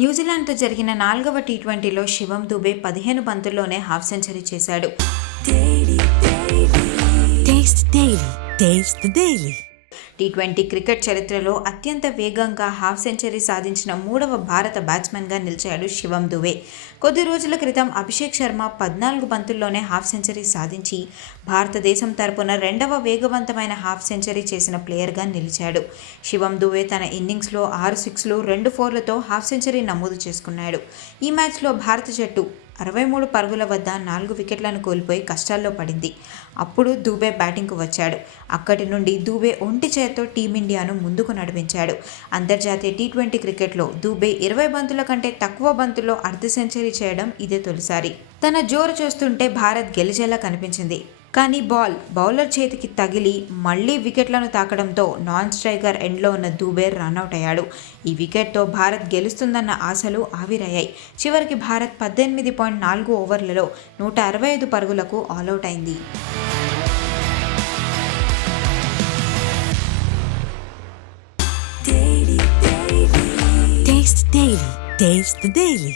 న్యూజిలాండ్తో జరిగిన 4వ టీ20లో శివం దుబే 15 బంతుల్లోనే హాఫ్ సెంచరీ చేశాడు. టీ20 క్రికెట్ చరిత్రలో అత్యంత వేగంగా హాఫ్ సెంచరీ సాధించిన 3వ భారత బ్యాట్స్మెన్గా నిలిచాడు శివం దుబే. కొద్ది రోజుల క్రితం అభిషేక్ శర్మ 14 బంతుల్లోనే హాఫ్ సెంచరీ సాధించి భారతదేశం తరపున 2వ వేగవంతమైన హాఫ్ సెంచరీ చేసిన ప్లేయర్గా నిలిచాడు. శివం దుబే తన ఇన్నింగ్స్లో 6 సిక్స్లు 2 ఫోర్లతో హాఫ్ సెంచరీ నమోదు చేసుకున్నాడు. ఈ మ్యాచ్లో భారత జట్టు 63 పరుగుల వద్ద 4 వికెట్లను కోల్పోయి కష్టాల్లో పడింది. అప్పుడు దుబే బ్యాటింగ్కు వచ్చాడు. అక్కడి నుండి దుబే ఒంటి చేత్తో టీమిండియాను ముందుకు నడిపించాడు. అంతర్జాతీయ టీ20 క్రికెట్లో దుబే 20 బంతుల కంటే తక్కువ బంతుల్లో అర్ధ సెంచరీ చేయడం ఇదే తొలిసారి. తన జోరు చూస్తుంటే భారత్ గెలిచేలా కనిపించింది. కానీ బౌలర్ చేతికి తగిలి మళ్లీ వికెట్లను తాకడంతో నాన్ స్ట్రైకర్ ఎండ్లో ఉన్న దుబే రనౌట్ అయ్యాడు. ఈ వికెట్తో భారత్ గెలుస్తుందన్న ఆశలు ఆవిరయ్యాయి. చివరికి భారత్ 18.4 ఓవర్లలో 165 పరుగులకు ఆలౌట్ అయింది. Taste the Daily.